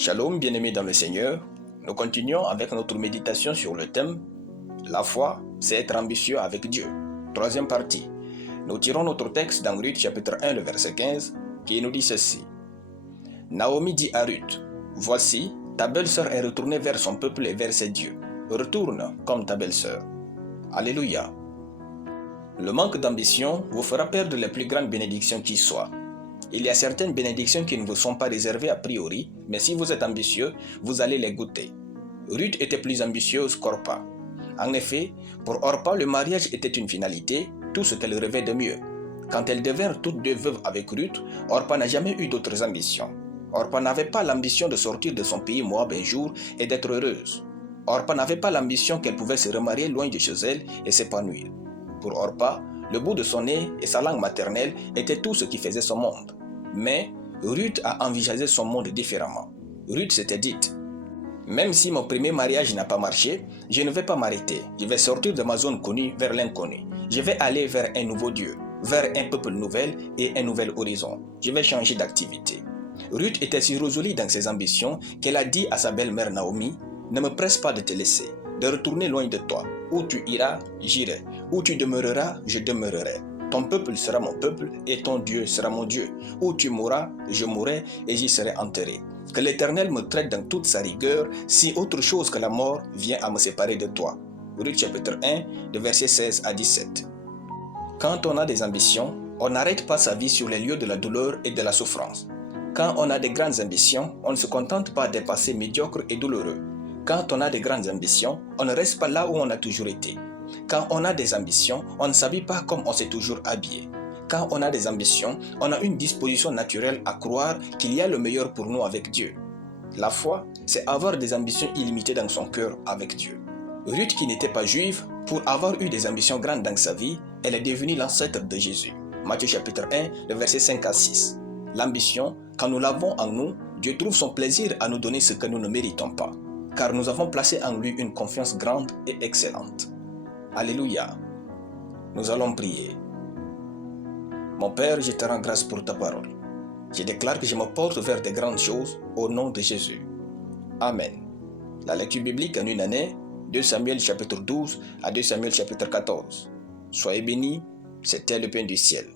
Shalom, bien-aimés dans le Seigneur. Nous continuons avec notre méditation sur le thème « La foi, c'est être ambitieux avec Dieu ». Troisième partie. Nous tirons notre texte dans Ruth chapitre 1, le verset 15, qui nous dit ceci. Naomi dit à Ruth, « Voici, ta belle-sœur est retournée vers son peuple et vers ses dieux. Retourne comme ta belle-sœur. » Alléluia. Le manque d'ambition vous fera perdre les plus grandes bénédictions qui soient. Il y a certaines bénédictions qui ne vous sont pas réservées a priori, mais si vous êtes ambitieux, vous allez les goûter. Ruth était plus ambitieuse qu'Orpa. En effet, pour Orpa, le mariage était une finalité, tout ce qu'elle rêvait de mieux. Quand elles devinrent toutes deux veuves avec Ruth, Orpa n'a jamais eu d'autres ambitions. Orpa n'avait pas l'ambition de sortir de son pays Moab un jour et d'être heureuse. Orpa n'avait pas l'ambition qu'elle pouvait se remarier loin de chez elle et s'épanouir. Pour Orpa, le bout de son nez et sa langue maternelle étaient tout ce qui faisait son monde. Mais Ruth a envisagé son monde différemment. Ruth s'était dite, « Même si mon premier mariage n'a pas marché, je ne vais pas m'arrêter. Je vais sortir de ma zone connue vers l'inconnu. Je vais aller vers un nouveau Dieu, vers un peuple nouvel et un nouvel horizon. Je vais changer d'activité. » Ruth était si résolue dans ses ambitions qu'elle a dit à sa belle-mère Naomi, « Ne me presse pas de te laisser, de retourner loin de toi. Où tu iras, j'irai. Où tu demeureras, je demeurerai. Ton peuple sera mon peuple et ton Dieu sera mon Dieu. Où tu mourras, je mourrai et j'y serai enterré. Que l'Éternel me traite dans toute sa rigueur si autre chose que la mort vient à me séparer de toi. » Ruth chapitre 1, de versets 16 à 17. Quand on a des ambitions, on n'arrête pas sa vie sur les lieux de la douleur et de la souffrance. Quand on a de grandes ambitions, on ne se contente pas des passés médiocres et douloureux. Quand on a de grandes ambitions, on ne reste pas là où on a toujours été. Quand on a des ambitions, on ne s'habille pas comme on s'est toujours habillé. Quand on a des ambitions, on a une disposition naturelle à croire qu'il y a le meilleur pour nous avec Dieu. La foi, c'est avoir des ambitions illimitées dans son cœur avec Dieu. Ruth, qui n'était pas juive, pour avoir eu des ambitions grandes dans sa vie, elle est devenue l'ancêtre de Jésus. Matthieu chapitre 1, le verset 5 à 6. L'ambition, quand nous l'avons en nous, Dieu trouve son plaisir à nous donner ce que nous ne méritons pas, car nous avons placé en lui une confiance grande et excellente. Alléluia. Nous allons prier. Mon Père, je te rends grâce pour ta parole. Je déclare que je me porte vers de grandes choses au nom de Jésus. Amen. La lecture biblique en une année, 2 Samuel chapitre 12 à 2 Samuel chapitre 14. Soyez bénis, c'était le pain du ciel.